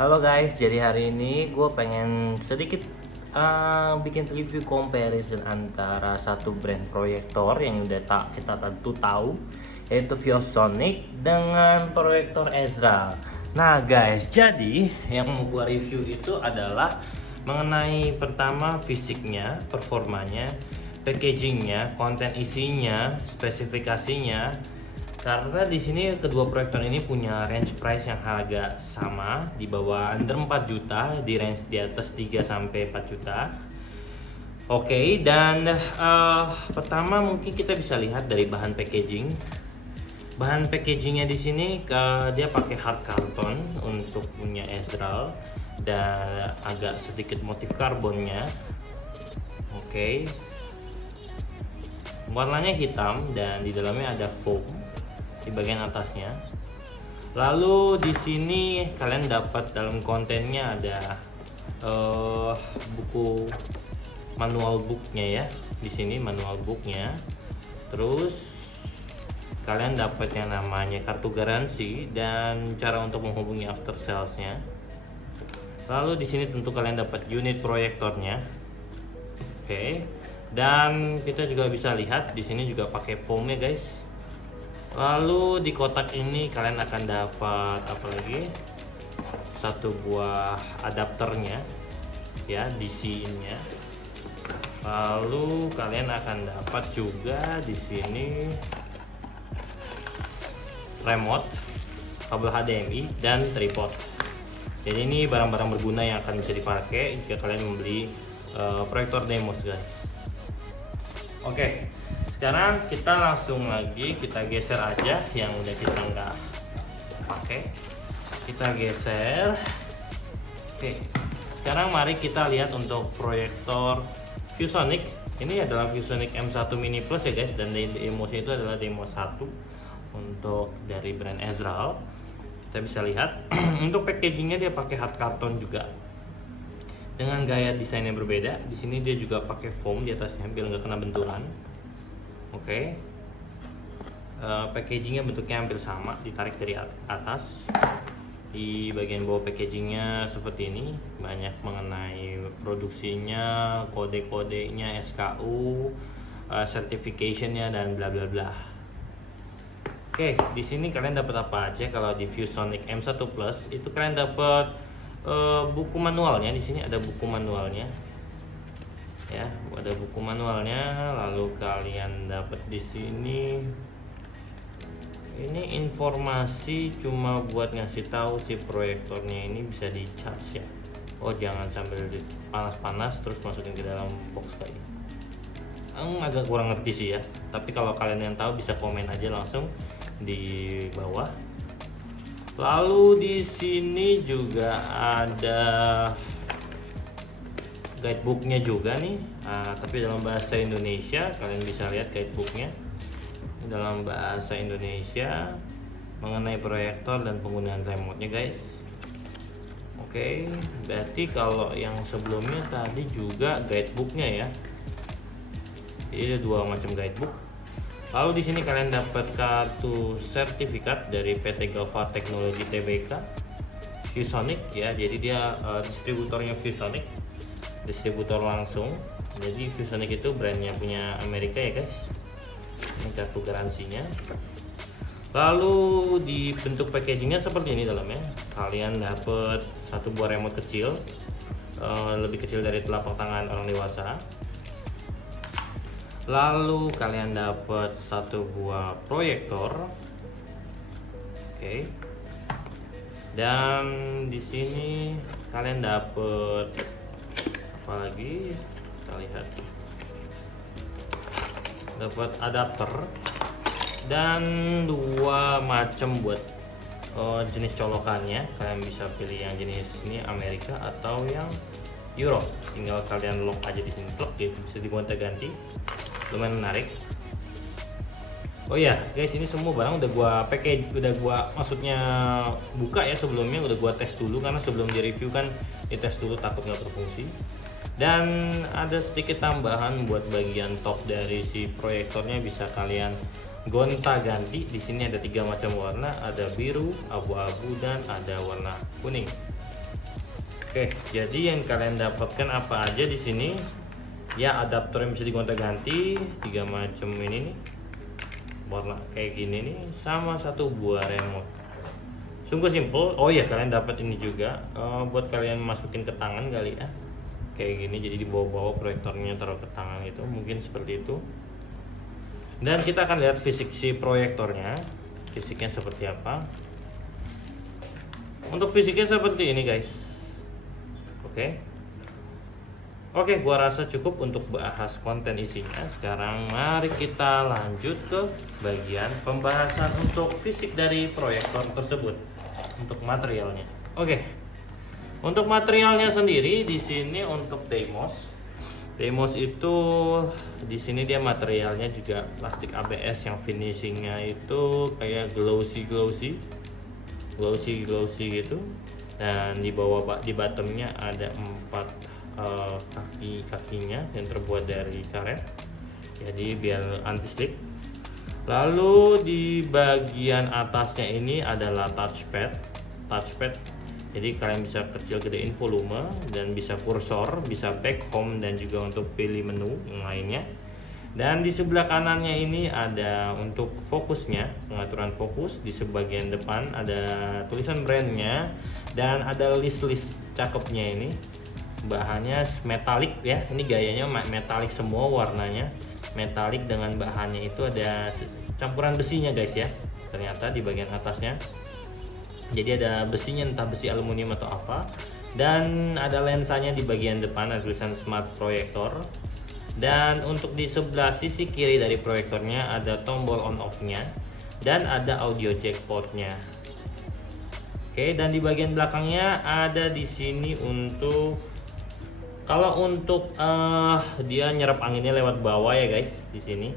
Halo guys, jadi hari ini gue pengen sedikit bikin review comparison antara satu brand proyektor yang udah kita tentu tahu, yaitu ViewSonic dengan proyektor Ezra. Nah guys, jadi yang mau gue review itu adalah mengenai pertama fisiknya, performanya, packagingnya, konten isinya, spesifikasinya. Karena di sini kedua proyektor ini punya range price yang harga sama, di bawah under 4 juta, di range di atas 3 sampai 4 juta. Oke, dan pertama mungkin kita bisa lihat dari bahan packaging. Bahan packagingnya di sini dia pakai hard carton untuk punya Ezra dan agak sedikit motif karbonnya. Oke. Warnanya hitam dan di dalamnya ada foam di bagian atasnya. Lalu di sini kalian dapat dalam kontennya ada buku manual booknya ya. Di sini manual booknya. Terus kalian dapat yang namanya kartu garansi dan cara untuk menghubungi after salesnya. Lalu di sini tentu kalian dapat unit proyektornya. Oke. Dan kita juga bisa lihat di sini juga pakai foamnya guys. Lalu di kotak ini kalian akan dapat apa lagi? Satu buah adapternya ya, DC-nya. Lalu kalian akan dapat juga di sini remote, kabel HDMI dan tripod. Jadi ini barang-barang berguna yang akan bisa dipakai jika kalian membeli proyektor demo guys. Oke. Sekarang kita langsung lagi kita geser aja yang udah kita nggak pakai, kita geser. Oke, sekarang mari kita lihat untuk proyektor ViewSonic. Ini adalah ViewSonic M1 Mini Plus ya guys, dan demo itu adalah demo 1 untuk dari brand Ezra. Kita bisa lihat untuk packagingnya dia pakai hard carton juga dengan gaya desain yang berbeda. Di sini dia juga pakai foam di atasnya biar nggak kena benturan. Oke. Packagingnya bentuknya hampir sama, ditarik dari atas. Di bagian bawah packagingnya seperti ini, banyak mengenai produksinya, kode-kodenya, SKU, certificationnya dan bla bla bla. Oke, di sini kalian dapat apa aja? Kalau di ViewSonic M1 Plus itu kalian dapat buku manualnya. Di sini ada buku manualnya. Ya, ada buku manualnya. Lalu kalian dapat di sini ini informasi cuma buat ngasih tahu si proyektornya ini bisa di charge ya. Oh, jangan sambil panas-panas terus masukin ke dalam box kayak gitu. Agak kurang ngerti sih ya. Tapi kalau kalian yang tahu bisa komen aja langsung di bawah. Lalu di sini juga ada guidebooknya juga nih, tapi dalam bahasa Indonesia. Kalian bisa lihat guidebooknya dalam bahasa Indonesia mengenai proyektor dan penggunaan remote-nya guys. Oke, berarti kalau yang sebelumnya tadi juga guidebooknya ya. Jadi ada dua macam guidebook. Lalu di sini kalian dapat kartu sertifikat dari PT Gava Teknologi Tbk ViewSonic ya. Jadi dia distributornya ViewSonic, distributor langsung. Jadi ViewSonic itu brandnya punya Amerika ya guys. Ini kartu garansinya. Lalu di bentuk packagingnya seperti ini dalamnya. Kalian dapat satu buah remote kecil, lebih kecil dari telapak tangan orang dewasa. Lalu kalian dapat satu buah proyektor. Oke. Dan di sini kalian dapat apa lagi? Kita lihat. Dapat adapter dan dua macam buat jenis colokannya. Kalian bisa pilih yang jenis ini Amerika atau yang Euro. Tinggal kalian lock aja di sini, plug gitu, bisa digonta-ganti. Lumayan menarik. Oh ya guys, ini semua barang udah gua package, udah gua maksudnya buka ya sebelumnya, udah gua tes dulu karena sebelum di review kan dites dulu takut nggak berfungsi. Dan ada sedikit tambahan buat bagian top dari si proyektornya, bisa kalian gonta-ganti. Di sini ada 3 macam warna, ada biru, abu-abu dan ada warna kuning. Oke, jadi yang kalian dapatkan apa aja di sini? Ya, adaptor yang bisa digonta-ganti, 3 macam ini nih, warna kayak gini nih, sama satu buah remote. Sungguh simple. Oh ya, kalian dapat ini juga buat kalian masukin ke tangan kali ya, kayak gini. Jadi dibawa-bawa proyektornya, taruh ke tangan itu, mungkin seperti itu. Dan kita akan lihat fisik si proyektornya, fisiknya seperti apa. Untuk fisiknya seperti ini guys. Oke, gua rasa cukup untuk bahas konten isinya. Sekarang mari kita lanjut ke bagian pembahasan untuk fisik dari proyektor tersebut, untuk materialnya. Oke. Untuk materialnya sendiri di sini untuk Deimos. Deimos itu di sini dia materialnya juga plastik ABS yang finishingnya itu kayak glossy gitu. Dan di bawah, di bottomnya ada 4 kakinya yang terbuat dari karet, jadi biar anti slip. Lalu di bagian atasnya ini adalah touchpad. Jadi kalian bisa kecil gedein volume dan bisa kursor, bisa back home, dan juga untuk pilih menu yang lainnya. Dan di sebelah kanannya ini ada untuk fokusnya, pengaturan fokus. Di sebagian depan ada tulisan brandnya dan ada list cakepnya ini. Bahannya metalik ya, ini gayanya metalik semua, warnanya metalik dengan bahannya itu ada campuran besinya guys ya. Ternyata di bagian atasnya, jadi ada besinya, entah besi aluminium atau apa. Dan ada lensanya di bagian depan, ada tulisan Smart Projector. Dan untuk di sebelah sisi kiri dari proyektornya ada tombol on off-nya dan ada audio jack port-nya. Oke, dan di bagian belakangnya ada di sini untuk dia nyerap anginnya lewat bawah ya guys di sini.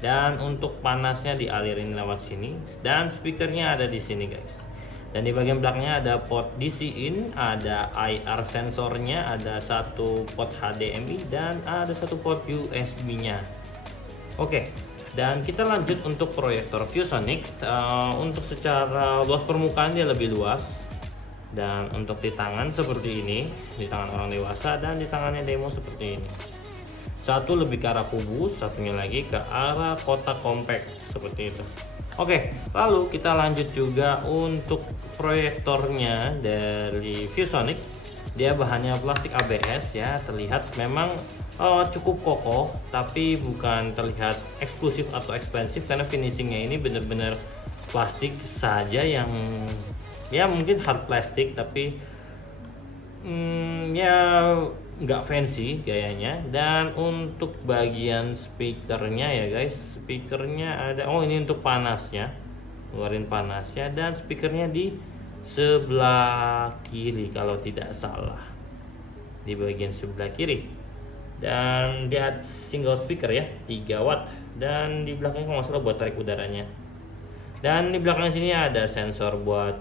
Dan untuk panasnya dialirin lewat sini, dan speakernya ada di sini guys. Dan di bagian belakangnya ada port DC in, ada IR sensornya, ada satu port HDMI, dan ada satu port USB-nya. Oke, dan kita lanjut untuk proyektor ViewSonic. Untuk secara luas permukaan dia lebih luas, dan untuk di tangan seperti ini, di tangan orang dewasa, dan di tangannya demo seperti ini. Satu lebih ke arah kubus, satunya lagi ke arah kotak compact seperti itu. Oke, lalu kita lanjut juga untuk proyektornya dari ViewSonic. Dia bahannya plastik ABS ya, terlihat memang cukup kokoh, tapi bukan terlihat eksklusif atau ekspensif karena finishingnya ini benar-benar plastik saja, yang ya mungkin hard plastik, tapi ya nggak fancy gayanya. Dan untuk bagian speakernya ya guys, speakernya ada, oh ini untuk panasnya, ngeluarin panasnya, dan speakernya di sebelah kiri kalau tidak salah, di bagian sebelah kiri. Dan dia single speaker ya, 3 watt, dan di belakangnya kalau nggak salah buat tarik udaranya. Dan di belakang sini ada sensor buat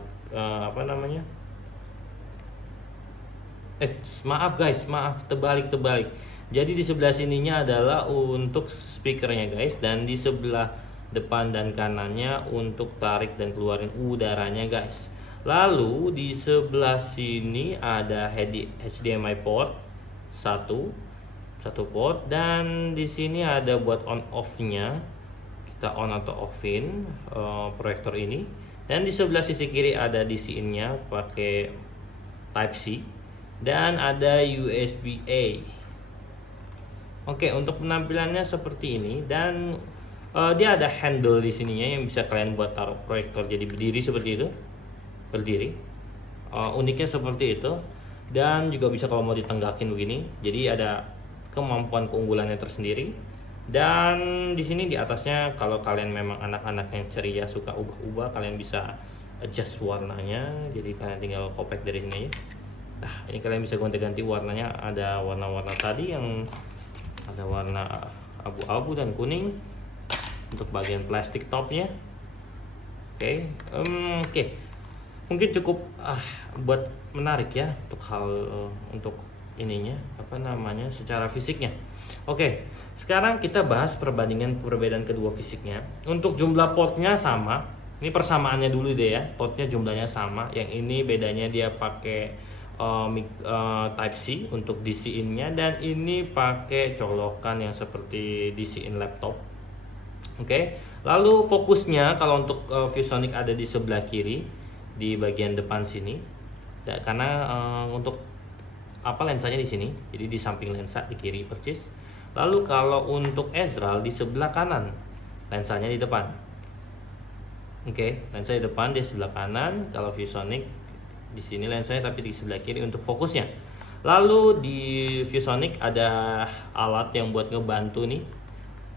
maaf terbalik. Jadi di sebelah sininya adalah untuk speakernya guys, dan di sebelah depan dan kanannya untuk tarik dan keluarin udaranya guys. Lalu di sebelah sini ada HDMI port satu port, dan di sini ada buat on off-nya, kita on atau offin proyektor ini. Dan di sebelah sisi kiri ada DC-in-nya pakai Type C, dan ada USB-A. Oke, untuk penampilannya seperti ini, dan dia ada handle di sininya yang bisa kalian buat taruh proyektor jadi berdiri seperti itu, uniknya seperti itu. Dan juga bisa kalau mau ditenggakin begini, jadi ada kemampuan keunggulannya tersendiri. Dan di sini di atasnya, kalau kalian memang anak-anak yang ceria suka ubah-ubah, kalian bisa adjust warnanya, jadi kalian tinggal kopek dari sini aja. Nah, ini kalian bisa ganti-ganti warnanya, ada warna-warna tadi yang ada warna abu-abu dan kuning untuk bagian plastik topnya. Oke. Mungkin cukup buat menarik ya untuk untuk ininya secara fisiknya. Oke, sekarang kita bahas perbandingan perbedaan kedua fisiknya. Untuk jumlah portnya sama, Ini persamaannya dulu deh ya, portnya jumlahnya sama. Yang ini bedanya dia pakai Type C untuk DC in-nya, dan ini pakai colokan yang seperti DC in laptop. Oke, lalu fokusnya kalau untuk ViewSonic ada di sebelah kiri di bagian depan sini, karena untuk lensanya di sini, jadi di samping lensa di kiri percis. Lalu kalau untuk Ezral di sebelah kanan, lensanya di depan. Oke, lensa di depan, di sebelah kanan. Kalau ViewSonic di sini lensanya tapi di sebelah kiri untuk fokusnya. Lalu di ViewSonic ada alat yang buat ngebantu nih,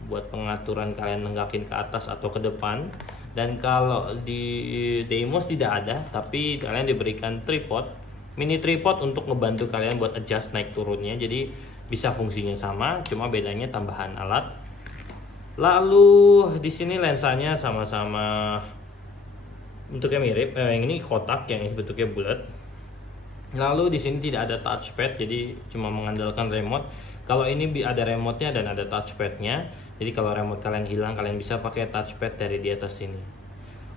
buat pengaturan kalian nenggakin ke atas atau ke depan. Dan kalau di Deimos tidak ada, tapi kalian diberikan tripod, mini tripod untuk ngebantu kalian buat adjust naik turunnya. Jadi bisa fungsinya sama, cuma bedanya tambahan alat. Lalu di sini lensanya sama-sama bentuknya mirip, yang ini kotak, yang ini bentuknya bulat. Lalu di sini tidak ada touchpad, jadi cuma mengandalkan remote. Kalau ini ada remote-nya dan ada touchpad-nya. Jadi kalau remote kalian hilang, kalian bisa pakai touchpad dari di atas sini.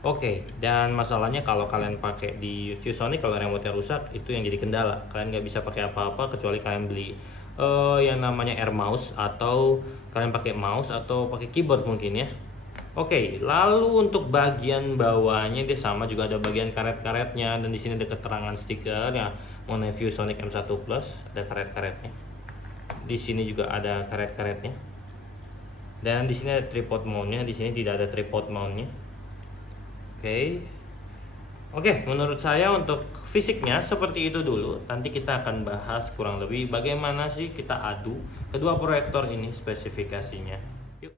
Oke, dan masalahnya kalau kalian pakai di ViewSonic, kalau remote-nya rusak, itu yang jadi kendala. Kalian nggak bisa pakai apa-apa kecuali kalian beli yang namanya Air Mouse, atau kalian pakai mouse atau pakai keyboard mungkin ya. Oke, lalu untuk bagian bawahnya dia sama, juga ada bagian karet-karetnya, dan di sini ada keterangan stiker ya mengenai ViewSonic M1 Plus, ada karet-karetnya. Di sini juga ada karet-karetnya. Dan di sini ada tripod mount-nya, di sini tidak ada tripod mount-nya. Oke, menurut saya untuk fisiknya seperti itu dulu. Nanti kita akan bahas kurang lebih bagaimana sih kita adu kedua proyektor ini spesifikasinya. Yuk.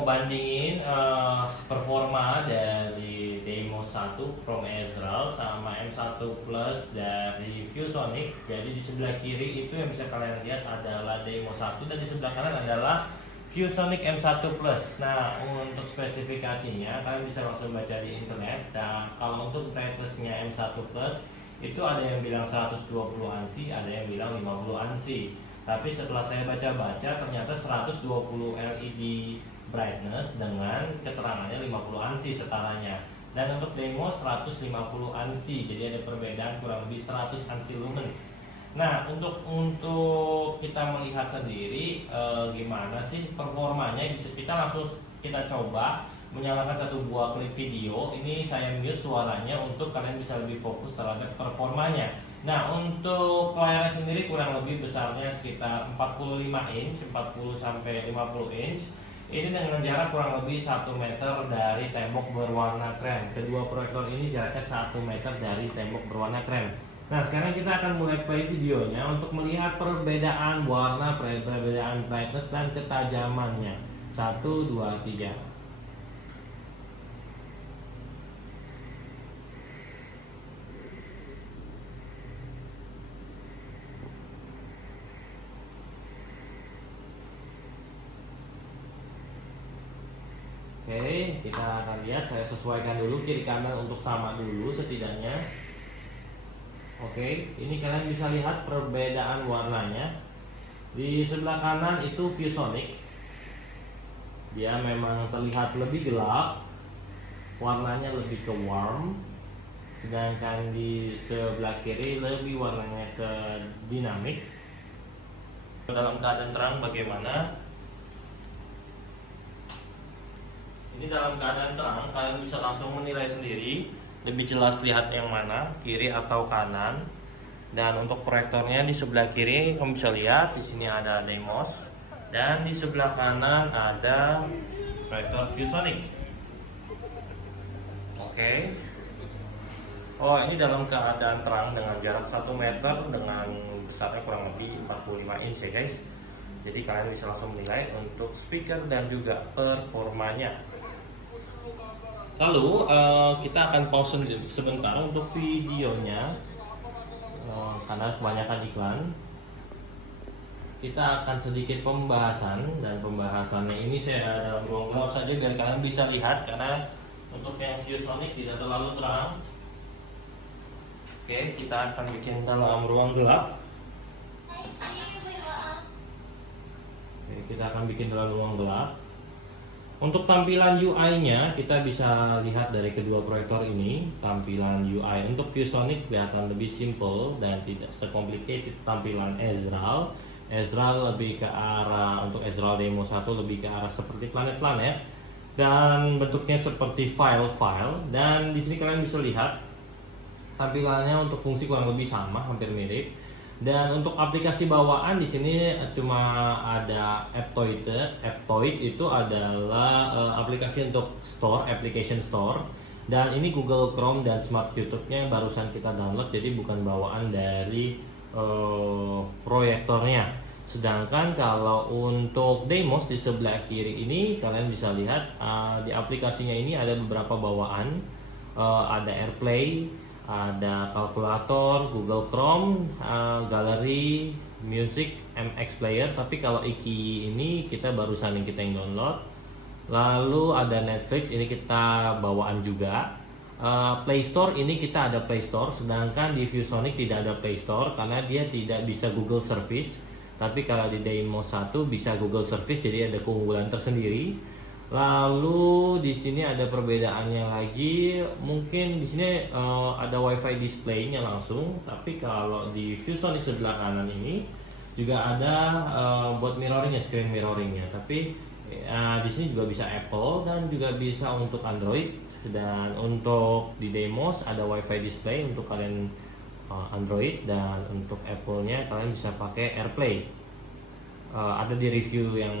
Bandingin performa dari Deimos 1 from Ezral sama M1 Plus dari ViewSonic. Jadi di sebelah kiri itu yang bisa kalian lihat adalah Deimos 1, dan di sebelah kanan adalah ViewSonic M1 Plus. Nah, untuk spesifikasinya kalian bisa langsung baca di internet. Dan kalau untuk brightness-nya M1 Plus itu ada yang bilang 120 ANSI, ada yang bilang 50 ANSI. Tapi setelah saya baca-baca ternyata 120 LED brightness dengan keterangannya 50 ANSI setaranya. Dan untuk demo 150 ANSI, jadi ada perbedaan kurang lebih 100 ANSI lumens. Nah, untuk kita melihat sendiri gimana sih performanya, kita langsung kita coba menyalakan satu buah klip video. Ini saya mute suaranya untuk kalian bisa lebih fokus terhadap performanya. Nah, untuk layarnya sendiri kurang lebih besarnya sekitar 45 inch, 40 sampai 50 inch. Ini dengan jarak kurang lebih 1 meter dari tembok berwarna krem. Kedua proyektor ini jaraknya 1 meter dari tembok berwarna krem. Nah, sekarang kita akan mulai play videonya untuk melihat perbedaan warna, perbedaan brightness dan ketajamannya. 1, 2, 3. Oke, kita akan lihat. Saya sesuaikan dulu kiri kanan untuk sama dulu setidaknya. Oke, ini kalian bisa lihat perbedaan warnanya. Di sebelah kanan itu ViewSonic. Dia memang terlihat lebih gelap, warnanya lebih ke warm. Sedangkan di sebelah kiri lebih warnanya ke dinamik. Dalam keadaan terang bagaimana? Ini dalam keadaan terang, kalian bisa langsung menilai sendiri, lebih jelas lihat yang mana, kiri atau kanan. Dan untuk proyektornya di sebelah kiri kamu bisa lihat di sini ada Deimos, dan di sebelah kanan ada proyektor ViewSonic. Oke. Oh, ini dalam keadaan terang dengan jarak 1 meter dengan besarnya kurang lebih 45 inch ya guys. Jadi kalian bisa langsung menilai untuk speaker dan juga performanya. Lalu kita akan pause sebentar untuk videonya karena kebanyakan iklan. kita akan sedikit pembahasan, dan pembahasannya ini saya dalam ruang gelap saja biar kalian bisa lihat, karena untuk yang ViewSonic tidak terlalu terang. Oke, kita akan bikin dalam ruang gelap. Oke, kita akan bikin dalam ruang gelap. Untuk tampilan UI-nya kita bisa lihat dari kedua proyektor ini. Tampilan UI untuk ViewSonic kelihatan lebih simple dan tidak sekomplikated tampilan Ezreal. Ezreal lebih ke arah, untuk Ezreal Demo 1 lebih ke arah seperti planet-planet dan bentuknya seperti file-file. Dan di sini kalian bisa lihat tampilannya untuk fungsi kurang lebih sama, hampir mirip. Dan untuk aplikasi bawaan di sini cuma ada Aptoid. Aptoid itu adalah aplikasi untuk store, application store. Dan ini Google Chrome dan Smart YouTube-nya barusan kita download, jadi bukan bawaan dari proyektornya. Sedangkan kalau untuk Deimos di sebelah kiri ini kalian bisa lihat di aplikasinya ini ada beberapa bawaan, ada AirPlay, ada kalkulator, Google Chrome, Gallery, Music, MX Player. Tapi kalau Iki ini kita barusan yang kita download. Lalu ada Netflix, ini kita bawaan juga. Play Store ini kita ada Play Store, sedangkan di ViewSonic tidak ada Play Store karena dia tidak bisa Google Service. Tapi kalau di Deimos 1 bisa Google Service, jadi ada keunggulan tersendiri. Lalu di sini ada perbedaannya lagi, mungkin di sini ada WiFi display-nya langsung, tapi kalau di ViewSonic sebelah kanan ini juga ada buat mirroring-nya, screen mirroring-nya. Tapi di sini juga bisa Apple dan juga bisa untuk Android. Dan untuk di Deimos ada WiFi display untuk kalian Android, dan untuk Apple-nya kalian bisa pakai AirPlay. Ada di review yang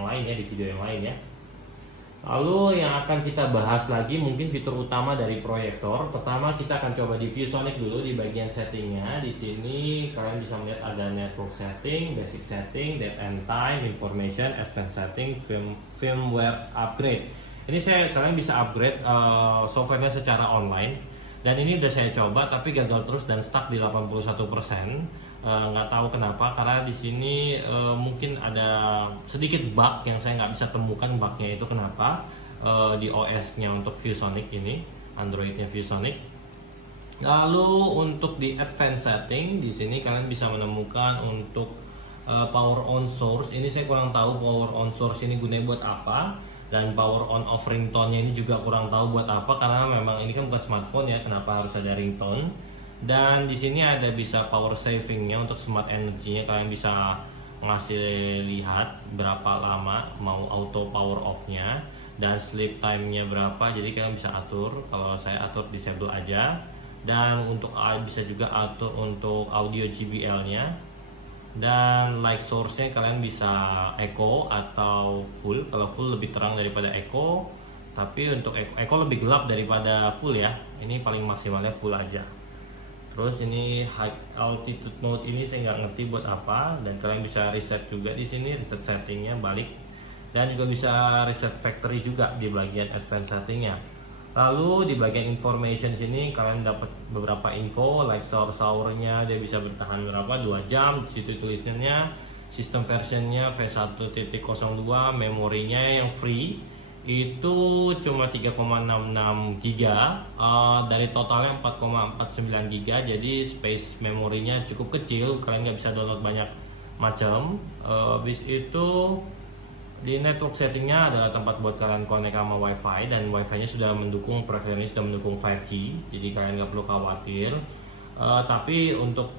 lain ya, di video yang lain ya. Lalu yang akan kita bahas lagi mungkin fitur utama dari proyektor. Pertama kita akan coba di ViewSonic dulu di bagian settingnya. Di sini kalian bisa melihat ada network setting, basic setting, date and time, information, advanced setting, firmware upgrade. Ini kalian bisa upgrade softwarenya secara online. Dan ini udah saya coba tapi gagal terus dan stuck di 81%. Nggak tahu kenapa, karena di sini mungkin ada sedikit bug yang saya nggak bisa temukan bugnya itu kenapa di OS-nya untuk ViewSonic ini, Android-nya ViewSonic. Lalu untuk di advanced setting di sini kalian bisa menemukan untuk power on source. Ini saya kurang tahu power on source ini gunanya buat apa, dan power on off ringtone-nya ini juga kurang tahu buat apa, karena memang ini kan bukan smartphone ya, kenapa harus ada ringtone. Dan di sini ada bisa power savingnya untuk smart energy-nya, kalian bisa ngasih lihat berapa lama mau auto power off-nya dan sleep time-nya berapa, jadi kalian bisa atur. Kalau saya atur disable aja. Dan untuk bisa juga atur untuk audio JBL-nya. Dan light source-nya kalian bisa echo atau full. Kalau full lebih terang daripada echo, tapi untuk echo lebih gelap daripada full ya. Ini paling maksimalnya full aja. Terus ini high altitude mode ini saya nggak ngerti buat apa, dan kalian bisa reset juga di sini, reset settingnya balik, dan juga bisa reset factory juga di bagian advanced settingnya. Lalu di bagian information sini kalian dapat beberapa info, like shower-showernya dia bisa bertahan berapa 2 jam, di situ tulisannya, sistem versionnya V1.02, memorinya yang free itu cuma 3,66 GB dari totalnya 4,49 GB, jadi space memorinya cukup kecil, kalian nggak bisa download banyak macam. Habis itu di network settingnya adalah tempat buat kalian connect sama WiFi, dan WiFi-nya sudah mendukung, preferensi sudah mendukung 5G, jadi kalian nggak perlu khawatir. Tapi untuk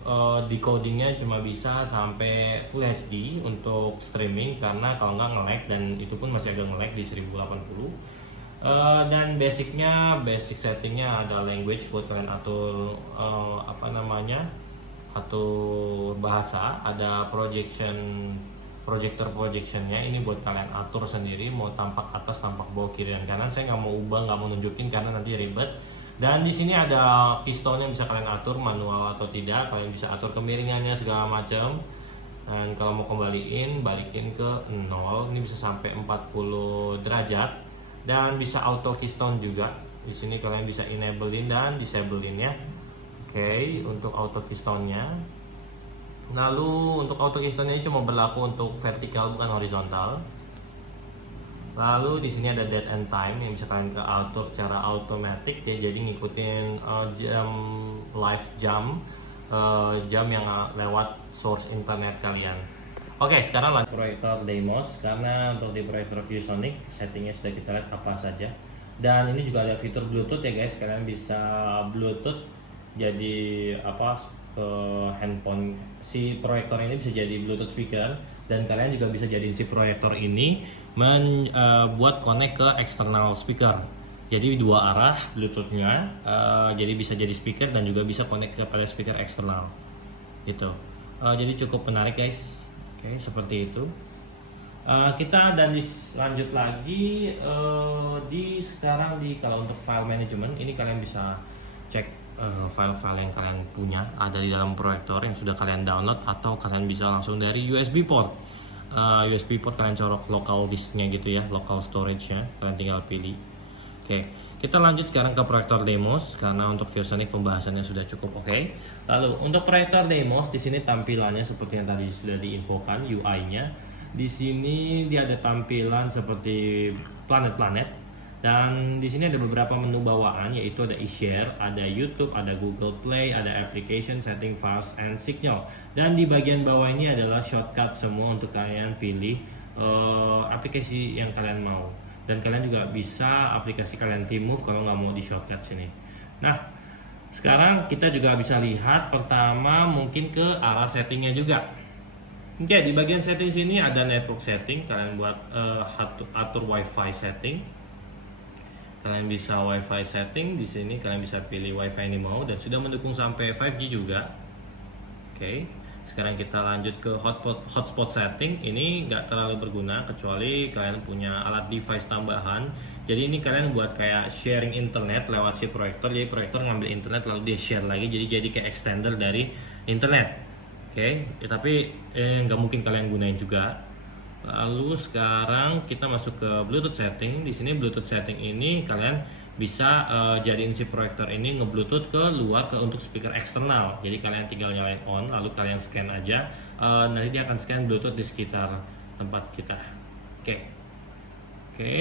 decodingnya cuma bisa sampai Full HD untuk streaming, karena kalau nggak nge-lag, dan itu pun masih agak nge-lag di 1080. Dan basic settingnya ada language buat kalian atur atur bahasa, ada projectionnya ini buat kalian atur sendiri, mau tampak atas, tampak bawah, kiri dan kanan. Saya nggak mau ubah, nggak mau nunjukin karena nanti ribet. Dan di sini ada pistonnya, bisa kalian atur manual atau tidak, kalian bisa atur kemiringannya segala macam. Dan kalau mau balikin ke 0, ini bisa sampai 40 derajat. Dan bisa auto keystone juga. Di sini kalian bisa enablein dan disablein ya. Oke, untuk auto keystone-nya. Lalu untuk auto keystone ini cuma berlaku untuk vertikal bukan horizontal. Lalu di sini ada date and time yang bisa kalian ke atur secara otomatis ya, jadi ngikutin jam live jam yang lewat source internet kalian. Oke, sekarang lanjut proyektor Deimos, karena untuk di proyektor ViewSonic settingnya sudah kita lihat apa saja. Dan ini juga ada fitur Bluetooth ya guys, kalian bisa Bluetooth jadi apa ke handphone. Si proyektor ini bisa jadi Bluetooth speaker, dan kalian juga bisa jadiin si proyektor ini buat connect ke external speaker. Jadi dua arah Bluetoothnya, jadi bisa jadi speaker dan juga bisa connect kepada speaker eksternal. Gitu. Jadi cukup menarik guys. Oke, seperti itu. Kita dan lanjut lagi sekarang kalau untuk file management ini kalian bisa cek file-file yang kalian punya ada di dalam proyektor yang sudah kalian download, atau kalian bisa langsung dari USB port. USB port kalian colok local disknya gitu ya, local storage-nya kalian tinggal pilih. Oke, kita lanjut sekarang ke proyektor Deimos karena untuk ViewSonic pembahasannya sudah cukup oke. Lalu untuk proyektor Deimos di sini tampilannya seperti yang tadi sudah diinfokan UI-nya. Di sini dia ada tampilan seperti planet-planet. Dan di sini ada beberapa menu bawaan, yaitu ada e-share, ada YouTube, ada Google Play, ada application, setting, files, and signal. Dan di bagian bawah ini adalah shortcut semua untuk kalian pilih aplikasi yang kalian mau. Dan kalian juga bisa aplikasi kalian remove kalau nggak mau di shortcut sini. Nah, sekarang kita juga bisa lihat pertama mungkin ke arah settingnya juga. Oke, di bagian setting sini ada network setting, kalian buat atur wifi setting. Kalian bisa wifi setting di sini, kalian bisa pilih wifi ini mau, dan sudah mendukung sampai 5G juga. Oke, sekarang kita lanjut ke hotspot setting. Ini nggak terlalu berguna kecuali kalian punya alat device tambahan. Jadi ini kalian buat kayak sharing internet lewat si proyektor. Jadi proyektor ngambil internet lalu dia share lagi, jadi kayak extender dari internet. Oke, ya, tapi nggak mungkin kalian gunain juga. Lalu sekarang kita masuk ke Bluetooth setting. Di sini Bluetooth setting ini kalian bisa jadiin si proyektor ini nge-Bluetooth ke luar untuk speaker eksternal. Jadi kalian tinggal nyalain on, lalu kalian scan aja. Nanti dia akan scan Bluetooth di sekitar tempat kita. Oke,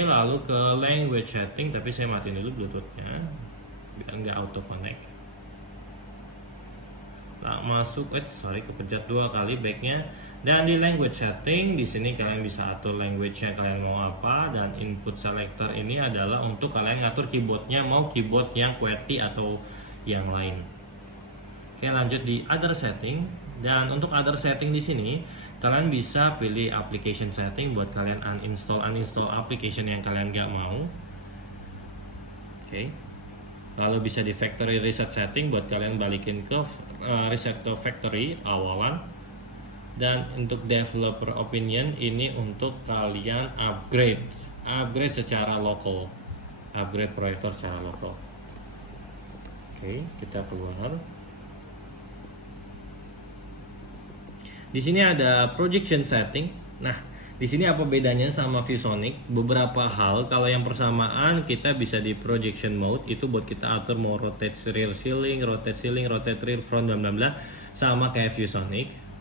lalu ke language setting, tapi saya matiin dulu Bluetoothnya biar nggak auto connect. Nah, masuk, kepencet 2 kali backnya. Dan di language setting di sini kalian bisa atur language-nya kalian mau apa, dan input selector ini adalah untuk kalian ngatur keyboardnya, mau keyboard yang QWERTY atau yang lain. Oke, lanjut di other setting. Dan untuk other setting di sini kalian bisa pilih application setting buat kalian uninstall application yang kalian nggak mau. Oke. Lalu bisa di factory reset setting buat kalian balikin ke reset ke factory awalan. Dan untuk developer opinion ini untuk kalian upgrade secara lokal, upgrade proyektor secara lokal. Oke, kita keluar. Di sini ada projection setting. Nah, di sini apa bedanya sama ViewSonic? Beberapa hal. Kalau yang persamaan kita bisa di projection mode, itu buat kita atur mau rotate rear ceiling, rotate rear front, bla bla bla, sama kayak ViewSonic.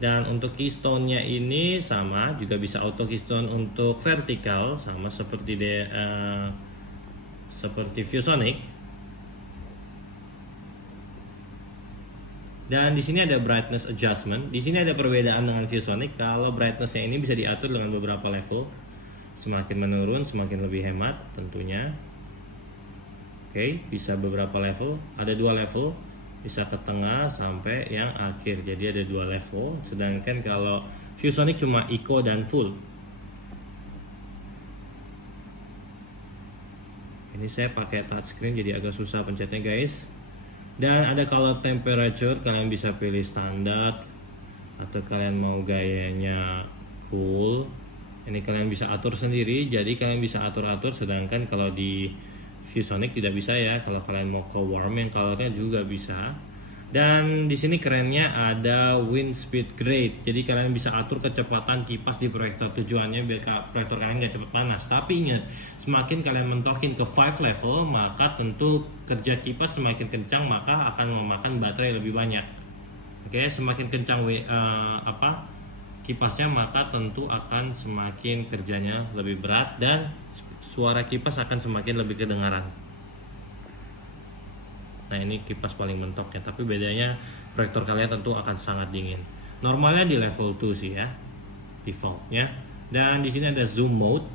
Dan untuk keystone-nya ini sama, juga bisa auto keystone untuk vertikal, sama seperti seperti ViewSonic. Dan di sini ada brightness adjustment. Di sini ada perbedaan dengan ViewSonic. Kalau brightness-nya ini bisa diatur dengan beberapa level. Semakin menurun, semakin lebih hemat tentunya. Oke, bisa beberapa level. Ada 2 level. Bisa ke tengah sampai yang akhir, jadi ada 2 level. Sedangkan kalau ViewSonic cuma eco dan full. Ini saya pakai touchscreen jadi agak susah pencetnya guys. Dan ada color temperature, kalian bisa pilih standar atau kalian mau gayanya cool. Ini kalian bisa atur sendiri, jadi kalian bisa atur-atur. Sedangkan kalau di ViewSonic tidak bisa ya. Kalau kalian mau ke warm yang colornya juga bisa. Dan di sini kerennya ada wind speed grade. Jadi kalian bisa atur kecepatan kipas di proyektor. Tujuannya biar proyektor kalian nggak cepat panas. Tapi ingat, semakin kalian mentokin ke 5 level, maka tentu kerja kipas semakin kencang, maka akan memakan baterai lebih banyak. Oke, semakin kencang kipasnya, maka tentu akan semakin kerjanya lebih berat dan suara kipas akan semakin lebih kedengaran. Nah, ini kipas paling mentok ya, tapi bedanya proyektor kalian tentu akan sangat dingin. Normalnya di level 2 sih ya, defaultnya. Dan di sini ada zoom mode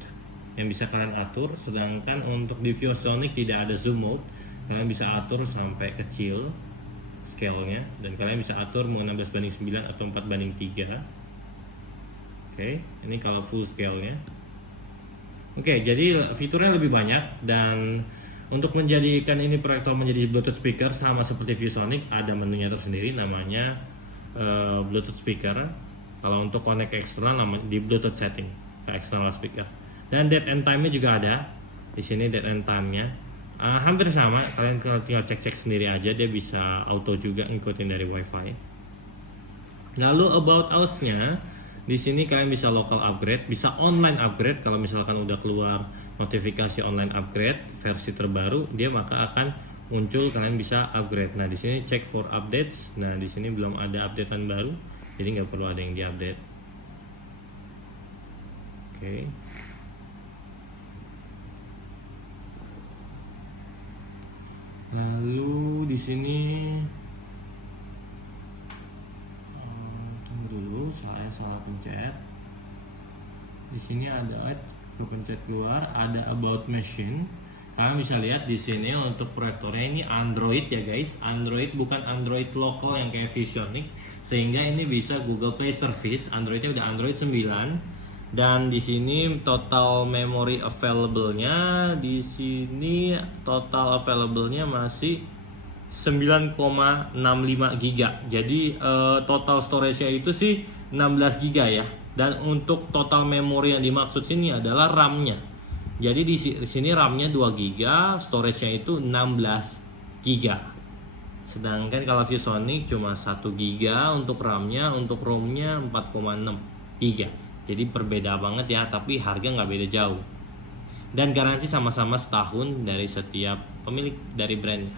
yang bisa kalian atur, sedangkan untuk di ViewSonic tidak ada zoom mode. Kalian bisa atur sampai kecil scale-nya, dan kalian bisa atur mau 16:9 atau 4:3. Oke, ini kalau full scale-nya. Oke, jadi fiturnya lebih banyak, dan untuk menjadikan ini proyektor menjadi Bluetooth speaker sama seperti ViewSonic, ada menunya tersendiri namanya Bluetooth speaker. Kalau untuk connect ke eksternal di Bluetooth setting ke external speaker. Dan date and time-nya juga ada. Di sini date and time-nya hampir sama, kalian tinggal cek-cek sendiri aja, dia bisa auto juga ngikutin dari WiFi. Lalu about us-nya, di sini kalian bisa local upgrade, bisa online upgrade. Kalau misalkan udah keluar notifikasi online upgrade versi terbaru, dia maka akan muncul, kalian bisa upgrade. Nah, di sini check for updates. Nah, di sini belum ada updatean baru, jadi nggak perlu ada yang diupdate. Oke. Lalu di sini tunggu dulu, saya salah pencet. Di sini ada kepencet keluar, ada about machine. Kalian bisa lihat di sini untuk proyektornya ini Android ya guys, Android, bukan Android lokal yang kayak ViewSonic, sehingga ini bisa Google Play Service. Androidnya udah Android 9. Dan di sini total memory available-nya, di sini total available-nya masih 9,65 GB. Jadi total storage-nya itu sih 16 GB ya. Dan untuk total memori yang dimaksud sini adalah RAM-nya. Jadi di sini RAM-nya 2 GB, storage-nya itu 16 GB. Sedangkan kalau ViewSonic cuma 1 GB untuk RAM-nya, untuk ROM-nya 4,6 GB. Jadi berbeda banget ya, tapi harga nggak beda jauh. Dan garansi sama-sama setahun dari setiap pemilik dari brandnya.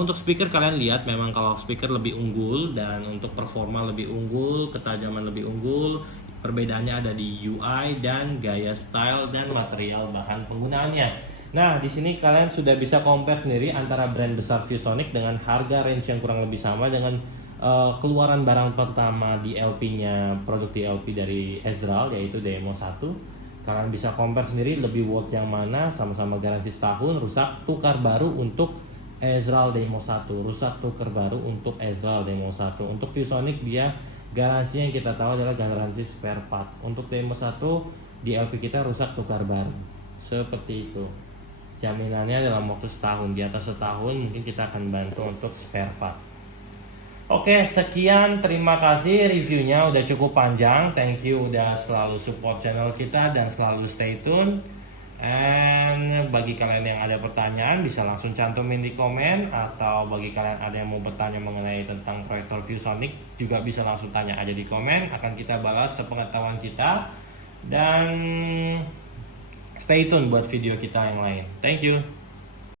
Untuk speaker kalian lihat memang kalau speaker lebih unggul, dan untuk performa lebih unggul, ketajaman lebih unggul. Perbedaannya ada di UI dan gaya style dan material bahan penggunaannya. Nah, di sini kalian sudah bisa compare sendiri antara brand besar ViewSonic dengan harga range yang kurang lebih sama dengan keluaran barang pertama di LP-nya, produk di LP dari Ezreal, yaitu Demo 1. Kalian bisa compare sendiri lebih worth yang mana, sama-sama garansi setahun, rusak tukar baru untuk Ezreal Demo 1, rusak tukar baru untuk Ezreal Demo 1. Untuk ViewSonic dia garansinya yang kita tahu adalah garansi spare part. Untuk Demo 1 di LP kita rusak tukar baru. Seperti itu. Jaminannya dalam waktu setahun, di atas setahun mungkin kita akan bantu untuk spare part. Oke, sekian, terima kasih, reviewnya udah cukup panjang. Thank you udah selalu support channel kita dan selalu stay tune. And bagi kalian yang ada pertanyaan bisa langsung cantumin di komen, atau bagi kalian ada yang mau bertanya mengenai tentang proyektor ViewSonic juga bisa langsung tanya aja di komen, akan kita balas sepengetahuan kita. Dan stay tune buat video kita yang lain. Thank you.